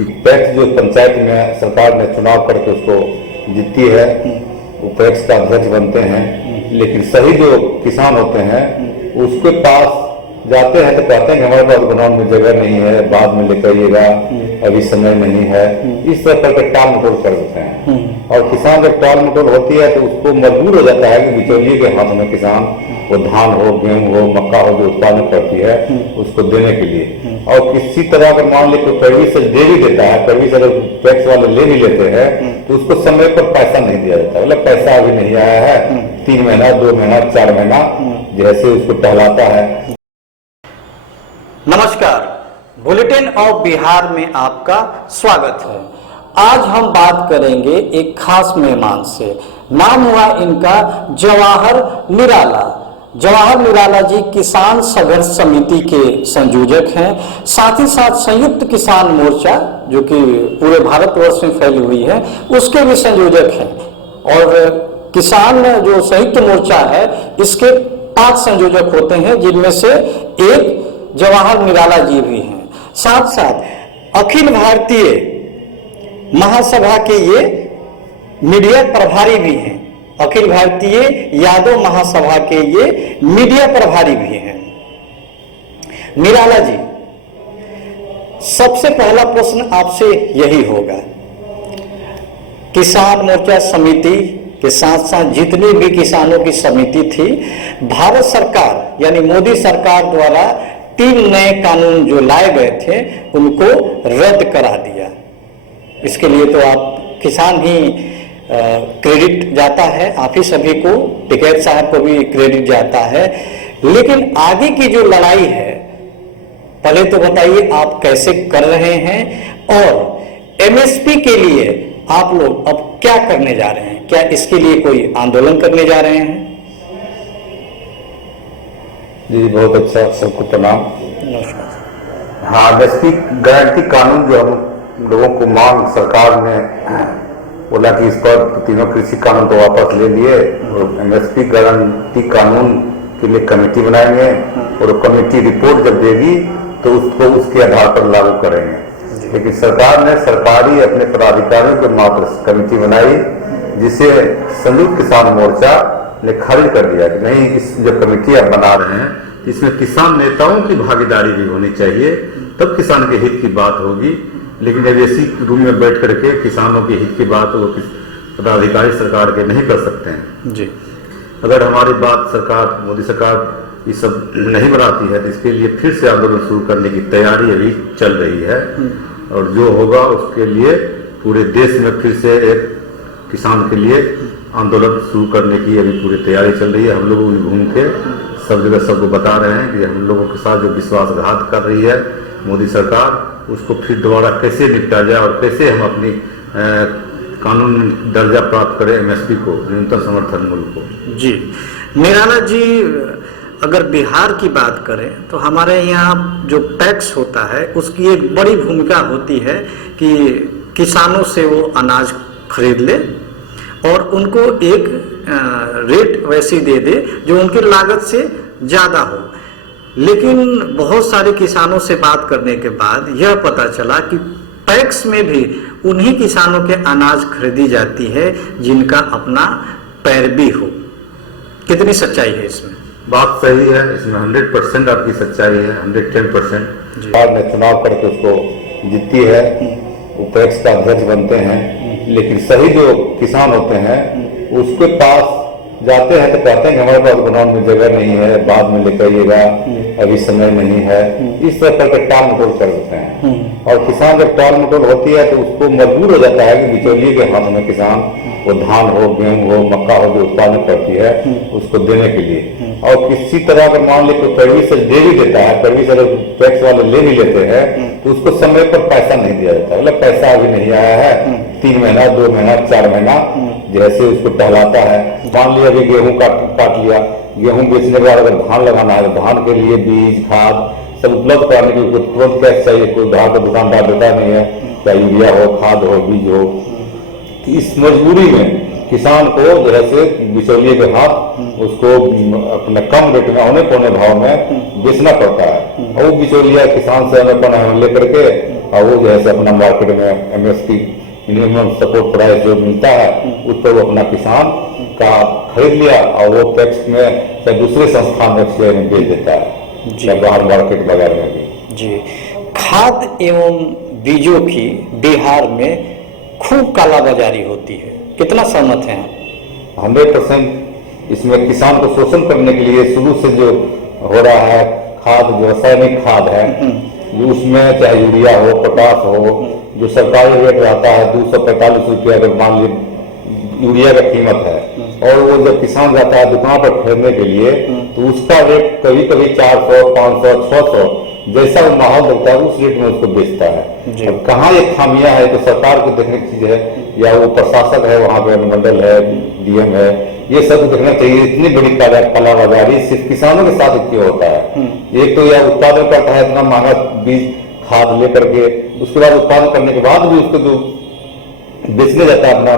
कि पैक्स जो पंचायत में सरकार ने चुनाव करके उसको जीतती है, वो पैक्स का अध्यक्ष बनते हैं, लेकिन सही जो किसान होते हैं उसके पास जाते हैं तो कहते हैं कि हमारे पास ग्राउंड में जगह नहीं है, बाद में लेकर आइएगा, अभी समय नहीं है, इस तरह करके टाल मटोल कर देते हैं। और किसान जब टाल मटोल होती है तो उसको मजबूर हो जाता है कि बिचौलिए के हाथ में किसान वो धान हो, गेहूं हो, मक्का हो जो उत्पादन करती है उसको देने के लिए। और किसी तरह अगर मान लीजिए पैरवी से दे भी देता है, पैरवी से अगर टैक्स वाले ले भी लेते हैं तो उसको समय पर पैसा नहीं दिया जाता, मतलब पैसा अभी नहीं आया है, 3 महीना 2 महीना 4 महीना जैसे उसको टहलाता है। नमस्कार, बुलेटिन ऑफ बिहार में आपका स्वागत है। आज हम बात करेंगे एक खास मेहमान से। नाम हुआ इनका जवाहर निराला। जवाहर निराला जी किसान संघर्ष समिति के संयोजक हैं, साथ ही साथ संयुक्त किसान मोर्चा जो कि पूरे भारतवर्ष में फैली हुई है उसके भी संयोजक हैं। और किसान जो संयुक्त मोर्चा है इसके 5 संयोजक होते हैं, जिनमें से एक जवाहर निराला जी भी हैं। साथ साथ अखिल भारतीय महासभा के ये मीडिया प्रभारी भी हैं। अखिल भारतीय यादव महासभा के ये मीडिया प्रभारी भी हैं। निराला जी, सबसे पहला प्रश्न आपसे यही होगा, किसान मोर्चा समिति के साथ साथ जितनी भी किसानों की समिति थी, भारत सरकार यानी मोदी सरकार द्वारा 3 नए कानून जो लाए गए थे उनको रद्द करा दिया। इसके लिए तो आप किसान ही क्रेडिट जाता है, आप ही सभी को, टिकैत साहब को भी क्रेडिट जाता है। लेकिन आगे की जो लड़ाई है, पहले तो बताइए आप कैसे कर रहे हैं और एमएसपी के लिए आप लोग अब क्या करने जा रहे हैं? क्या इसके लिए कोई आंदोलन करने जा रहे हैं? जी बहुत अच्छा, सबको प्रणाम। नमस्कार। हाँ, एमएसपी गारंटी कानून जो हम लोगों को मांग सरकार ने बोला कि इस पर तीनों कृषि कानून तो वापस ले लिए और एमएसपी गारंटी कानून के लिए कमेटी बनाएंगे और कमेटी रिपोर्ट जब देगी तो उसको उसके आधार पर लागू करेंगे। लेकिन सरकार ने सरकारी अपने पदाधिकारियों के मात्र कमेटी बनाई, जिसे संयुक्त किसान मोर्चा ने खारिज कर दिया कि नहीं, इस जो कमेटी आप बना रहे हैं इसमें किसान नेताओं की भागीदारी भी होनी चाहिए, तब किसान के हित की बात होगी। लेकिन जब ऐसी रूम में बैठ करके किसानों के हित की बात वो पदाधिकारी सरकार के नहीं कर सकते हैं जी। अगर हमारी बात सरकार, मोदी सरकार ये सब नहीं बनाती है तो इसके लिए फिर से आंदोलन शुरू करने की तैयारी अभी चल रही है। और जो होगा उसके लिए पूरे देश में फिर से एक किसान के लिए आंदोलन शुरू करने की अभी पूरी तैयारी चल रही है। हम लोग घूम के सब जगह सबको बता रहे हैं कि हम लोगों के साथ जो विश्वासघात कर रही है मोदी सरकार, उसको फिर दोबारा कैसे निपटा जाए और कैसे हम अपनी कानून में दर्जा प्राप्त करें एमएसपी को, न्यूनतम समर्थन मूल्य को। जी निराला जी, अगर बिहार की बात करें तो हमारे यहाँ जो टैक्स होता है उसकी एक बड़ी भूमिका होती है कि किसानों से वो अनाज खरीद ले और उनको एक रेट वैसी दे दे जो उनकी लागत से ज़्यादा हो। लेकिन बहुत सारे किसानों से बात करने के बाद यह पता चला कि टैक्स में भी उन्हीं किसानों के अनाज खरीदी जाती है जिनका अपना पैरवी हो। कितनी सच्चाई है इसमें? बात सही है, इसमें 100% आपकी सच्चाई है, 110%। सरकार ने चुनाव करके उसको जीतती है, वो पैक्स का अध्यक्ष बनते हैं, लेकिन सही जो किसान होते हैं उसके पास जाते हैं तो कहते हैं कि हमारे पास ग्राउंड में जगह नहीं है, बाद में लेकर आइएगा, अभी समय नहीं है, इस तरह करके टाल मटोल कर देते हैं। और किसान जब टाल मटोल होती है तो उसको मजबूर हो जाता है कि बिचौलिए के हाथ में किसान वो धान हो, गेहूं हो, मक्का हो जो उत्पादन करती है उसको देने के लिए। और किसी तरह अगर मान लीजिए पैरवी से दे भी देता है, पैरवी से अगर टैक्स वाले ले भी लेते हैं तो उसको समय पर पैसा नहीं दिया जाता, मतलब पैसा अभी नहीं आया है, 3 महीना 2 महीना 4 महीना जैसे उसको टहलाता है। मान लिया अभी गेहूं काट लिया, गेहूं बेचने के बाद अगर धान लगाना है, धान के लिए बीज खाद सब उपलब्ध कराने के लिए तुरंत कैश चाहिए, कोई धान का दुकानदार देता नहीं है, चाहे यूरिया हो, खाद हो, बीज हो। इस मजबूरी में किसान को जैसे बिचौलिए के हाथ उसको अपने कम रेट में औने पौने भाव में बेचना पड़ता है। और वो बिचौलिया किसान से औने पौने लेकर के और वो जो है अपना मार्केट में MSP मिनिमम सपोर्ट प्राइस जो मिलता है उस पर वो अपना किसान का खरीद लिया और वो टैक्स में चाहे दूसरे संस्थान में शेयर में बेच देता है, चाहे बाहर मार्केट वगैरह में भी। जी, खाद एवं बीजों की बिहार में खूब कालाबाजारी होती है, कितना सहमत हैं आप? 100% इसमें किसान को शोषण करने के लिए शुरू से जो हो रहा है खाद, जो रासायनिक खाद है, जो उसमें चाहे यूरिया हो, पोटास हो, जो सरकारी रेट रहता है 245 रुपया अगर मान लीजिए यूरिया का कीमत है, और वो जब किसान जाता है दुकान पर खरीदने के लिए तो उसका रेट कभी कभी 400, 500, 600 जैसा वो माहौल देखता है उस रेट में उसको बेचता है। अब कहाँ ये खामियां है तो सरकार को देखने की चीज है, या वो प्रशासक है वहाँ पे, अनुमंडल है, DM है, ये सब देखना चाहिए। इतनी बड़ी कालाबाजारी सिर्फ किसानों के साथ क्यों होता है? एक तो यह उत्पादन करता है इतना महंगा बीज खाद लेकर के, उसके बाद उत्पादन करने के बाद भी उसको जो बेचने जाता है अपना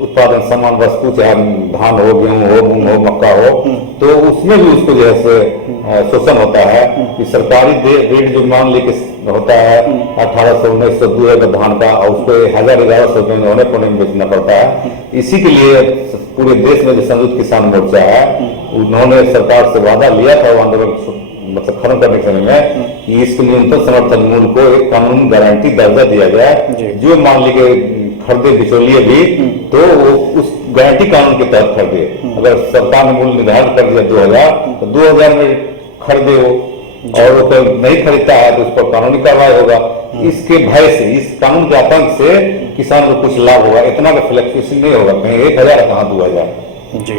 उत्पादन सामान वस्तु, चाहे धान हो, गेहूं हो, मूंग हो, मक्का हो, तो उसमें भी उसको जो है शोषण होता है कि सरकारी रेट जो मान लेके होता है 1800, 1900, 2000 धान का, और उसको 1000-1100 में होने पौने में बेचना पड़ता है। इसी के लिए पूरे देश में जो संयुक्त किसान मोर्चा है उन्होंने सरकार से वादा लिया था आंदोलन मतलब खत्म करने के समय में कि इसको न्यूनतम समर्थन मूल्य को एक कानूनी गारंटी दर्जा दिया जाए, जो मान लीजिए खरीदे बिचौलिए भी तो वो उस गारंटी कानून के तहत खरीदे। अगर सरकार ने मूल्य निर्धारित कर दिया 2000 तो 2000 में खरीदे वो, और वो नहीं खरीदता है तो उस पर कानूनी कार्रवाई होगा। इसके भय से, इस कानून के आतंक से किसान को कुछ लाभ होगा, इतना का फ्लैक्चुएशन नहीं होगा, कहीं 1000 कहाँ 2000। जी,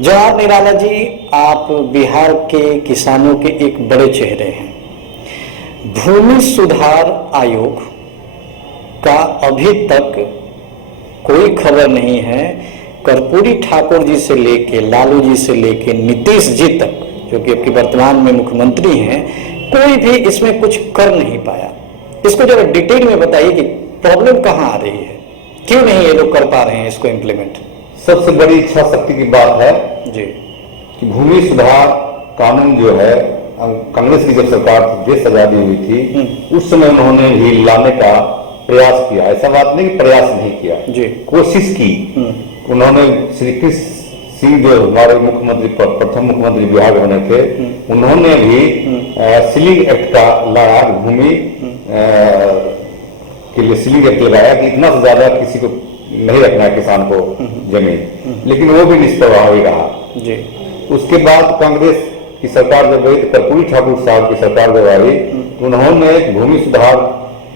जवाहर निराला जी, आप बिहार के किसानों के एक बड़े चेहरे हैं। भूमि सुधार आयोग का अभी तक कोई खबर नहीं है। कर्पूरी ठाकुर जी से लेके, लालू जी से लेके नीतीश जी तक, जो कि आपके वर्तमान में मुख्यमंत्री हैं, कोई भी इसमें कुछ कर नहीं पाया। इसको जरा डिटेल में बताइए कि प्रॉब्लम कहाँ आ रही है, क्यों नहीं ये लोग कर पा रहे हैं इसको इम्प्लीमेंट? सबसे बड़ी इच्छा शक्ति की बात है जी कि भूमि सुधार कानून जो है, कांग्रेस की जब सरकार देश आजादी हुई थी उस समय उन्होंने भी लाने का प्रयास किया। ऐसा बात नहीं कि प्रयास नहीं किया, जी कोशिश की। उन्होंने श्री कृष्ण सिंह जो हमारे मुख्यमंत्री, प्रथम मुख्यमंत्री बिहार में होने थे, उन्होंने भी सीलिंग एक्ट का लाया, भूमि के लिए सीलिंग एक्ट लगाया कि इतना से ज्यादा किसी को नहीं रखना है किसान को जमीन, लेकिन वो भी निष्प्रभावी रहा। जी उसके बाद कांग्रेस की सरकार जब गई तो कर्पूरी ठाकुर साहब की सरकार जब आई तो उन्होंने भूमि सुधार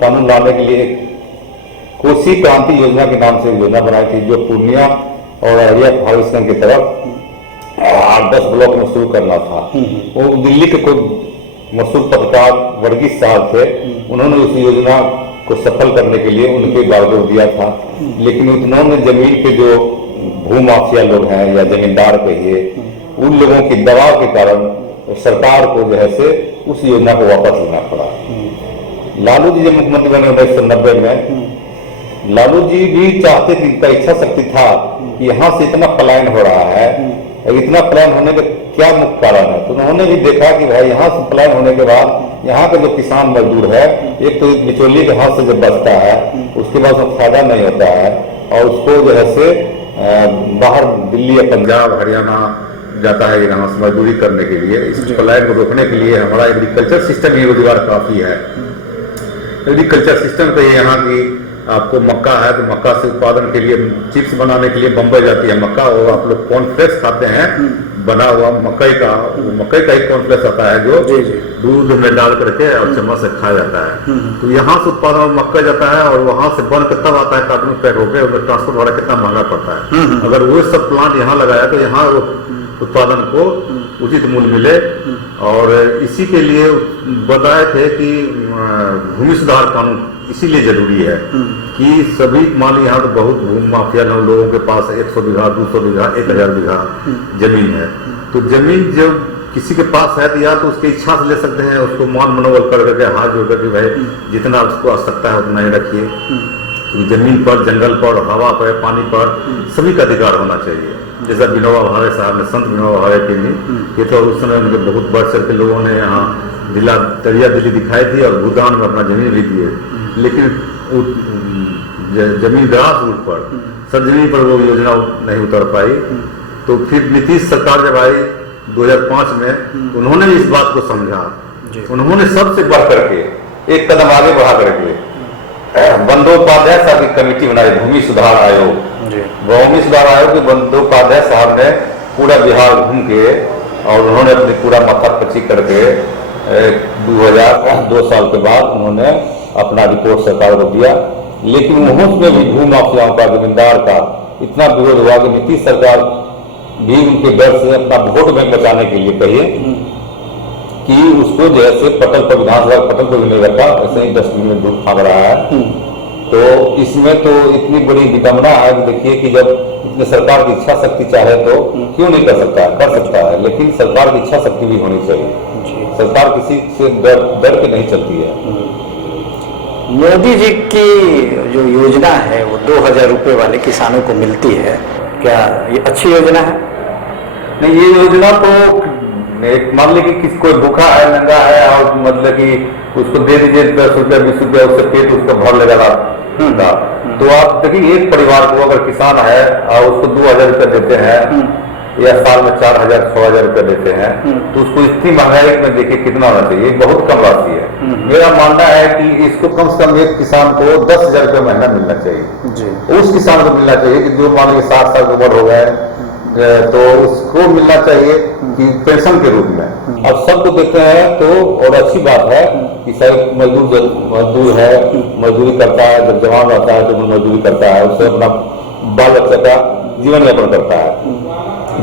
कानून लाने के लिए कोसी क्रांति योजना के नाम से योजना बनाई थी, जो पूर्णिया और अररिया फारबिसगंज की तरफ 8-10 ब्लॉक में शुरू करना था। वो दिल्ली के कोई मशहूर पत्रकार वर्गीस साहब थे, उन्होंने उस योजना को सफल करने के लिए उनके बागडोर दिया था, लेकिन उन्होंने जमीन के जो भूमाफिया लोग हैं या जमींदार कहिए, उन लोगों की दबाव के कारण सरकार को जो है से उस योजना को वापस लेना पड़ा। लालू जी जब मुख्यमंत्री बने 1990 में, लालू जी भी चाहते थे, इनका इच्छा शक्ति था कि यहाँ से इतना पलायन हो रहा है, इतना पलायन होने का क्या मुख्य कारण है, तो उन्होंने भी देखा कि भाई यहाँ से पलायन होने के बाद यहाँ का जो किसान मजदूर है, एक तो बिचौलिए के हाथ से जब बचता है उसके बाद उसको फायदा नहीं होता है, और उसको जो है से बाहर दिल्ली या पंजाब हरियाणा जाता है यहाँ से मजदूरी करने के लिए। इस पलायन को रोकने के लिए हमारा एग्रीकल्चर सिस्टम ही रोजगार काफी है। एग्रीकल्चर सिस्टम तो यहाँ की आपको मक्का है तो मक्का से उत्पादन के लिए चिप्स बनाने के लिए बम्बई जाती है मक्का, और आप लोग कॉर्नफ्लेक्स खाते हैं बना हुआ मकई का ही कॉर्नफ्लेक्स आता है जो दूध में डाल करके और चम्मच से खाया जाता है। तो यहाँ से उत्पादन मक्का जाता है और वहां से बन के तब आता है कार्टून पैक होकर, उसमें ट्रांसपोर्ट वाला कितना महंगा पड़ता है। अगर वो सब प्लांट यहाँ लगाया तो यहाँ उत्पादन को उचित मूल्य मिले, और इसी के लिए बताए थे कि भूमि सुधार कानून इसीलिए जरूरी है कि सभी मान ली यहाँ तो बहुत भूमि माफिया लोगों के पास 100 बीघा 200 बीघा 1000 बीघा जमीन है, तो जमीन जब किसी के पास है तो या तो उसकी इच्छा से ले सकते हैं, उसको मान मनोबल कर करके हाथ जोड़ करके भाई जितना उसको आवश्यकता है उतना ही रखिए। तो जमीन पर, जंगल पर, हवा पर, पानी पर सभी का अधिकार होना चाहिए। जैसा विनोबा भावे साहब ने, संत विनोबा भावे के लिए, ये तो उस समय उनके बहुत बढ़ चढ़ के लोगों ने यहाँ दरिया दिल्ली दिखाई थी और भूटान में अपना जमीन भी दिए, लेकिन जमीन ग्रास रूट पर, सरजमीन पर वो योजना नहीं उतर पाई। तो फिर नीतीश सरकार जब आई 2005 में, उन्होंने इस बात को समझा, उन्होंने सबसे बढ़ करके एक कदम आगे बढ़ा करके बंदोपाध्याय साहब की कमेटी बनाई, भूमि सुधार आयोग। भूमि सुधार आयोग के बंदोपाध्याय साहब ने पूरा बिहार घूम के और उन्होंने अपनी पूरा माथा पच्ची करके 2 साल के बाद उन्होंने अपना रिपोर्ट सरकार को दिया। लेकिन उसमें भी भू माफियाओं का, जमींदार का इतना विरोध हुआ कि नीतीश सरकार भी उनके डर से अपना वोट बैंक बचाने के लिए कहिए कि उसको जैसे पटल पर, विधानसभा पटल पर भी नहीं रखा, ऐसे ही डस्टबिन में दूध फाँक रहा है। तो इसमें तो इतनी बड़ी विडंबना है कि देखिए कि जब इतने सरकार की इच्छा शक्ति चाहे तो क्यों नहीं कर सकता है, कर सकता है, लेकिन सरकार की इच्छा शक्ति भी होनी चाहिए। सरकार किसी से डर के नहीं चलती है। मोदी जी की जो योजना है वो 2000 रुपये वाले किसानों को मिलती है, क्या ये अच्छी योजना है? नहीं, ये योजना तो एक मान ली कि कोई भूखा है, नंगा है और मतलब कि उसको दे दीजिए 10 रुपया 20 रुपया, उससे पेट उसका भर लेगा। तो आप देखिए, एक परिवार को अगर किसान है और उसको 2000 रुपया देते हैं या साल में 4000 6000 रुपया देते हैं, तो उसको इतनी महंगाई में देखिए कितना होना चाहिए, बहुत कम राशि है। मेरा मानना है कि इसको कम से कम एक किसान को 10,000 रुपया महीना मिलना चाहिए। उस किसान को मिलना चाहिए कि जो मान लीजिए 60 साल की उम्र हो गए, तो उसको मिलना चाहिए कि पेंशन के रूप में। अब सबको देखते हैं तो, और अच्छी बात है कि शायद मजदूर है, मजदूरी करता है, जब जवान रहता है तो मजदूरी करता है, उससे अपना बाल बच्चा का जीवन यापन करता है।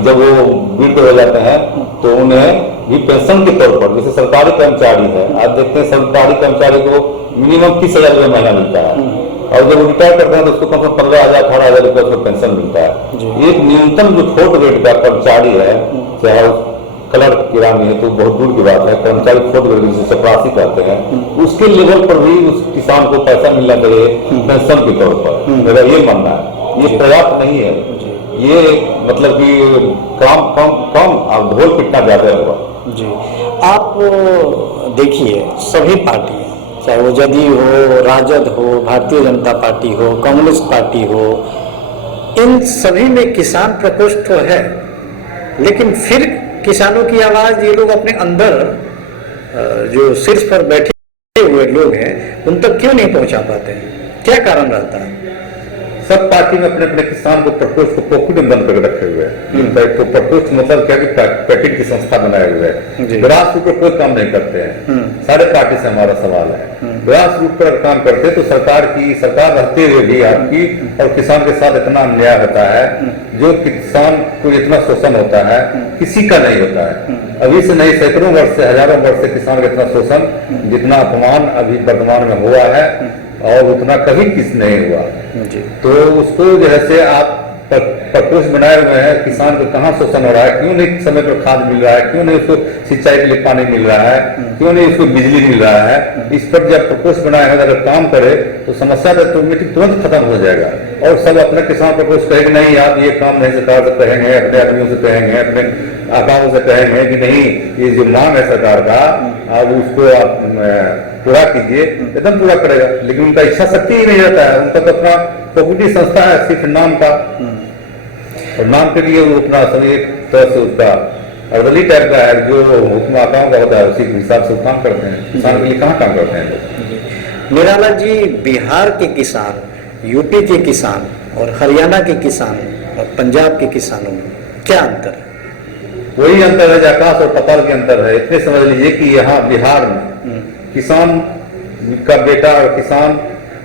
जब वो वृद्ध हो जाते हैं तो उन्हें भी पेंशन के तौर पर, जैसे सरकारी कर्मचारी है, आज देखते हैं सरकारी कर्मचारी को मिनिमम 30,000 रुपये महीना मिलता है, और जब वो रिटायर करते हैं तो उसको कम से कम 15,000 18,000 रुपये उसको पेंशन मिलता है। एक न्यूनतम जो फोर्थ ग्रेड का कर्मचारी है, चाहे क्लर्क किरानी है तो बहुत दूर की बात है, कर्मचारी फोर्थ ग्रेड जिसे चपरासी कहते हैं, उसके लेवल पर भी उस किसान को पैसा मिलना चाहिए पेंशन के तौर पर। मेरा ये मानना है, ये पर्याप्त नहीं है, ये मतलब कि कम और ढोल पिटना ज्यादा हुआ। जी, आप देखिए सभी पार्टियां, चाहे वो जदयू हो, राजद हो, भारतीय जनता पार्टी हो, कम्युनिस्ट पार्टी हो, इन सभी में किसान प्रकोष्ठ तो है, लेकिन फिर किसानों की आवाज ये लोग अपने अंदर जो शीर्ष पर बैठे हुए लोग हैं उन तक क्यों नहीं पहुंचा पाते हैं? क्या कारण रहता है? सब पार्टी में अपने अपने किसान को प्रकोष्ठ को पॉकेट में बंद करके रखे हुए हैं। तो प्रकोष्ठ मतलब क्या कि पैकेट की संस्था बनाए हुए हैं, ग्रास रूट पर कोई काम नहीं करते हैं। सारे पार्टी से हमारा सवाल है, ग्रास रूट पर काम करते तो सरकार रहते हुए भी आपकी और किसान के साथ इतना अन्याय होता है, जो किसान को इतना शोषण होता है किसी का नहीं होता है। अभी से नहीं, सैकड़ों वर्ष से, हजारों वर्ष से किसान का इतना शोषण, जितना अपमान अभी वर्तमान में हुआ है और उतना कभी किस नहीं हुआ। तो उसको जो है से आप प्रकोष्ठ बनाए हुए हैं, किसान को कहाँ शोषण हो रहा है, क्यों नहीं समय पर खाद मिल रहा है, क्यों नहीं उसको सिंचाई के लिए पानी मिल रहा है, क्यों नहीं उसको बिजली मिल रहा है, इस पर जब प्रकोष्ठ बनाए हैं अगर काम करे तो समस्या ऑटोमेटिक तुरंत खत्म हो जाएगा। और सब अपने किसान प्रकोष्ठ कहेंगे नहीं आप ये काम नहीं सरकार से कहेंगे, अपने आदमियों से कहेंगे, अपने आकाओं से कहेंगे कि नहीं ये जो मांग है सरकार का अब उसको आप पूरा कीजिए, एकदम पूरा करेगा। लेकिन उनका इच्छा शक्ति ही नहीं रहता है, उनका तो अपना प्रॉपर्टी संस्था है सिर्फ नाम का, और नाम के लिए वो अपना सभी एक तरह से उसका अर्दली टाइप का है, जो हुक्म आकाओं का होता है उसी के हिसाब से काम करते हैं। किसान के लिए कहाँ काम करते हैं लोग? निराला जी, बिहार के किसान, यूपी के किसान और हरियाणा के किसान और पंजाब के किसानों में क्या अंतर है? वही अंतर है जो आकाश और पताल के अंतर है। इतने समझ लीजिए कि यहाँ बिहार में किसान का बेटा और किसान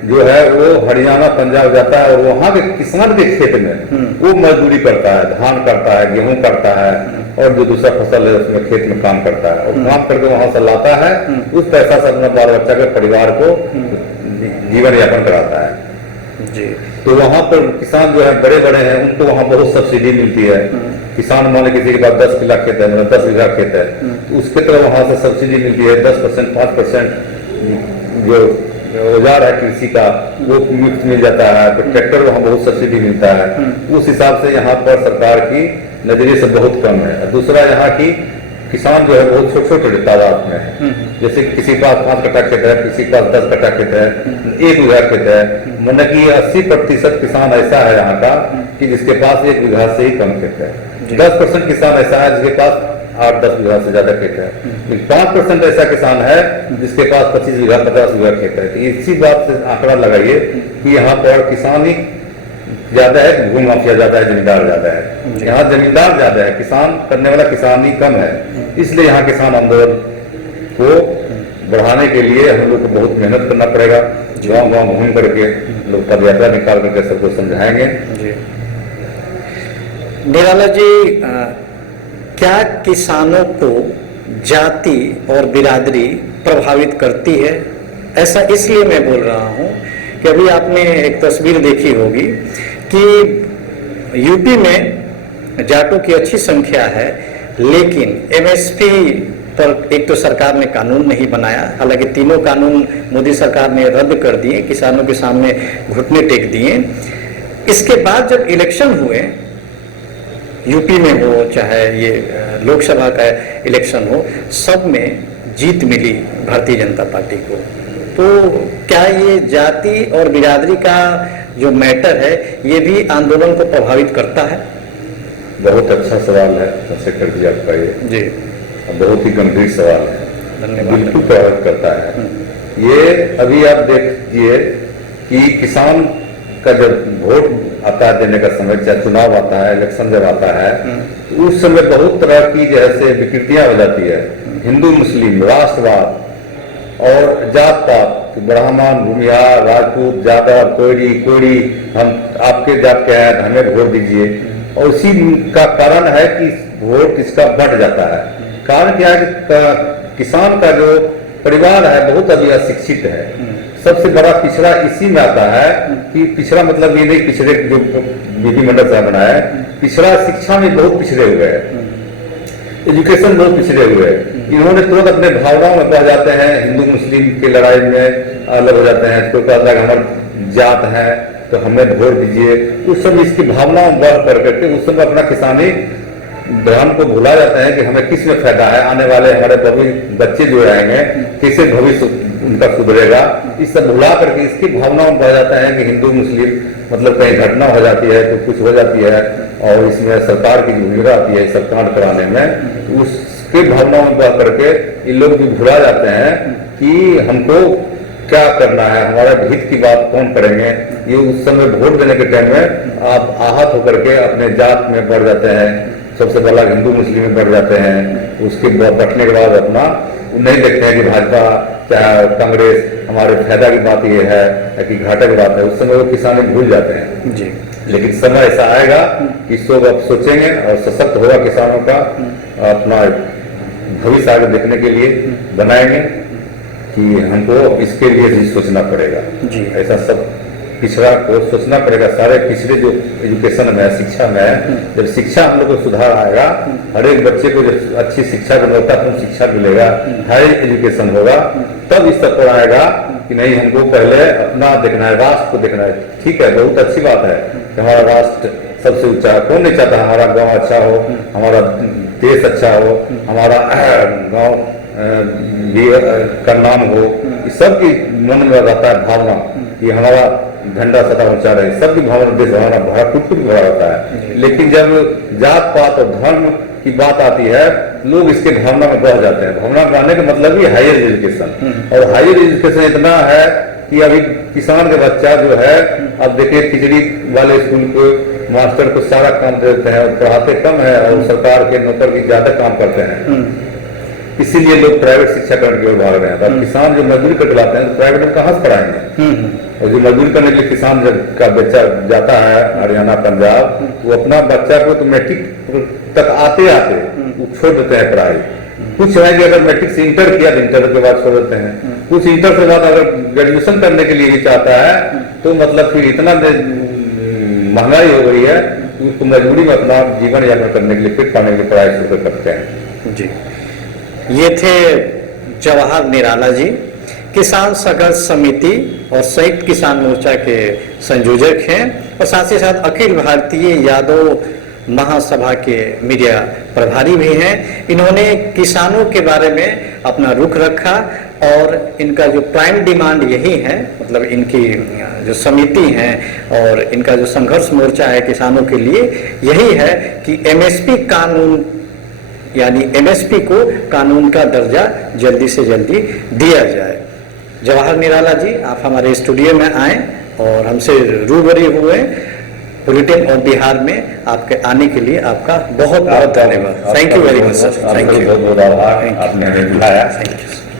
जो है वो हरियाणा पंजाब जाता है और वहाँ के किसान के खेत में वो मजदूरी करता है, धान करता है, गेहूं करता है और जो दूसरा फसल है उसमें खेत में काम करता है, और काम करके वहां से लाता है, उस पैसा से अपना बाल बच्चा के परिवार को जीवन यापन कराता है। जी। तो वहाँ पर किसान जो है बड़े बड़े हैं, उनको वहाँ बहुत सब्सिडी मिलती है। किसान मान किसी के पास 10 किला खेत है, मतलब 10 बीघा खेत है, तो उसके तरफ वहाँ से सब्सिडी मिलती है 10% 5% जो औजार है कृषि का वो मुफ्त मिल जाता है, तो ट्रैक्टर वहाँ बहुत सब्सिडी मिलता है। उस हिसाब से यहाँ पर सरकार की नजरिए से बहुत कम है। और दूसरा यहाँ की किसान जो है बहुत छोटे छोटे तादाद में है। जैसे किसी के पास 5 कट्ठा खेत है, किसी के पास 10 कट्ठा खेत है, 1 बीघा खेत है, मतलब कि 80% किसान ऐसा है यहाँ का कि जिसके पास 1 बीघा से ही कम खेत है। 10% किसान ऐसा है जिसके पास 8-10 बीघा से ज्यादा खेत है। 5% ऐसा किसान है जिसके पास 25 बीघा 50 बीघा खेत है। तो इसी बात से आंकड़ा लगाइए कि यहाँ पर किसान ही ज्यादा है, भूमि माफिया ज्यादा है, जमींदार ज्यादा है। यहाँ जमींदार ज्यादा है, किसान करने वाला किसान ही कम है। इसलिए यहाँ किसान आंदोलन को बढ़ाने के लिए हम लोग को बहुत मेहनत करना पड़ेगा। गाँव गाँव घूम करके लोग पद यात्रा निकाल करके सबको समझाएंगे। निराला जी, क्या किसानों को जाति और बिरादरी प्रभावित करती है? ऐसा इसलिए मैं बोल रहा हूं कि अभी आपने एक तस्वीर देखी होगी कि यूपी में जाटों की अच्छी संख्या है, लेकिन एमएसपी पर एक तो सरकार ने कानून नहीं बनाया। हालांकि तीनों कानून मोदी सरकार ने रद्द कर दिए, किसानों के सामने घुटने टेक दिए। इसके बाद जब इलेक्शन हुए, यूपी में हो चाहे ये लोकसभा का इलेक्शन हो, सब में जीत मिली भारतीय जनता पार्टी को। तो क्या ये जाति और बिरादरी का जो मैटर है ये भी आंदोलन को प्रभावित करता है? बहुत अच्छा सवाल है शेखर जी आपका, ये जी बहुत ही गंभीर सवाल है। धन्यवाद। बिल्कुल प्रभावित करता है। ये अभी आप देखिए कि किसान का जब वोट आता है देने का समय, चाहे चुनाव आता है, इलेक्शन जब आता है, तो उस समय बहुत तरह की जैसे विकृतियां हो जाती है। हिंदू मुस्लिम, राष्ट्रवाद और जात पात, ब्राह्मण, भूमिहार, राजपूत, यादव, कोयरी, हम आपके जात के हैं, हमें वोट दीजिए। और इसी का कारण है कि वोट इसका बढ़ जाता है। कारण क्या है कि किसान का जो परिवार है बहुत अभी अशिक्षित है। सबसे बड़ा पिछड़ा इसी में आता है कि पिछड़ा मतलब ये नहीं पिछड़े जो विधिमंडल साहब बनाया है, पिछड़ा शिक्षा में बहुत पिछड़े हुए हैं, एजुकेशन बहुत पिछड़े हुए हैं। इन्होंने तुरंत अपने भावनाओं में पड़ जाते हैं, हिंदू मुस्लिम की लड़ाई में अलग हो जाते हैं। कोई कहता है हमारे जात है तो हमें वोट दीजिए। उस समय इसकी भावनाओं बढ़ करके उस समय अपना किसानी धर्म को भुला जाते हैं कि हमें किस में फायदा है, आने वाले हमारे बच्चे जो आएंगे कैसे भविष्य उनका सुधरेगा। इस सब भुला करके इसकी भावनाओं बढ़ जाता है कि हिंदू मुस्लिम मतलब कहीं घटना हो जाती है तो कुछ हो जाती है और इसमें सरकार की जो भूमिका आती है सब कांड कराने में, उसके भावनाओं में बढ़ करके ये लोग भी भुला जाते हैं कि हमको क्या करना है, हमारा हित की बात कौन करेंगे। ये उस समय वोट देने के टाइम में आप आहत होकर के अपने जात में बढ़ जाते हैं, सबसे पहला हिंदू मुस्लिम में बढ़ जाते हैं। उसके बटने के बाद अपना नहीं देखते हैं कि भाजपा चाहे कांग्रेस हमारे फायदा की बात ये है कि घाटे की बात है। उस समय वो किसान भूल जाते हैं जी। लेकिन समय ऐसा आएगा कि सब अब सोचेंगे और सशक्त होगा किसानों का, अपना भविष्य आगे देखने के लिए बनाएंगे कि हमको इसके लिए भी सोचना पड़ेगा जी। ऐसा सब पिछड़ा को सोचना पड़ेगा। सारे पिछड़े जो एजुकेशन में है, शिक्षा में है, जब शिक्षा हम लोग को सुधार आएगा, हर एक बच्चे को जब अच्छी शिक्षा गुणवत्तापूर्ण शिक्षा मिलेगा, हाई एजुकेशन होगा, तब इस तक पर आएगा कि नहीं हमको पहले अपना देखना है, राष्ट्र को देखना है। ठीक है, बहुत अच्छी बात है कि हमारा राष्ट्र सबसे ऊंचा है। कौन नहीं चाहता हमारा गाँव अच्छा हो, हमारा देश अच्छा हो, हमारा गाँव का नाम हो। इस सबकी मन में रहता है भावना कि हमारा झंडा सदा ऊंचा रहे, सबकी भावना देश हमारा भरा कुछ भरा होता है। लेकिन जब जात पात और धर्म की बात आती है लोग इसके भावना में बढ़ जाते हैं। भावना बढ़ने का मतलब ही हायर एजुकेशन, और हायर एजुकेशन इतना है कि अभी किसान का बच्चा जो है, अब देखिए खिचड़ी वाले स्कूल को मास्टर को सारा काम दे देते हैं और पढ़ाते कम है और सरकार के नौकर की ज्यादा काम करते हैं। इसीलिए लोग प्राइवेट शिक्षा करने की ओर भाग रहे हैं। अब किसान जो मजदूरी करके लाते हैं तो प्राइवेट में कहाँ से पढ़ाएंगे। और जो मजदूरी करने के लिए किसान का बच्चा जाता है हरियाणा पंजाब, वो अपना बच्चा को तो मैट्रिक तक आते आते वो छोड़ देते हैं पढ़ाई। कुछ है कि अगर मैट्रिक से इंटर किया तो इंटर के बाद छोड़ देते हैं। कुछ इंटर के बाद अगर ग्रेजुएशन करने के लिए भी चाहता है तो मतलब फिर इतना महंगाई हो गई है उसको मजबूरी में अपना जीवन यापन करने के लिए फिर पाने के लिए पढ़ाई शुरू करते हैं। जी, ये थे जवाहर निराला जी। किसान संघर्ष समिति और संयुक्त किसान मोर्चा के संयोजक हैं और साथ ही साथ अखिल भारतीय यादव महासभा के मीडिया प्रभारी भी हैं। इन्होंने किसानों के बारे में अपना रुख रखा और इनका जो प्राइम डिमांड यही है, मतलब इनकी जो समिति है और इनका जो संघर्ष मोर्चा है किसानों के लिए, यही है कि एमएसपी कानून यानी एमएसपी को कानून का दर्जा जल्दी से जल्दी दिया जाए। जवाहर निराला जी, आप हमारे स्टूडियो में आए और हमसे रूबरू हुए। बुलेटिन ऑफ बिहार में आपके आने के लिए आपका बहुत बहुत धन्यवाद। Thank you very much sir. Thank you. आपने बुलाया। Thank you.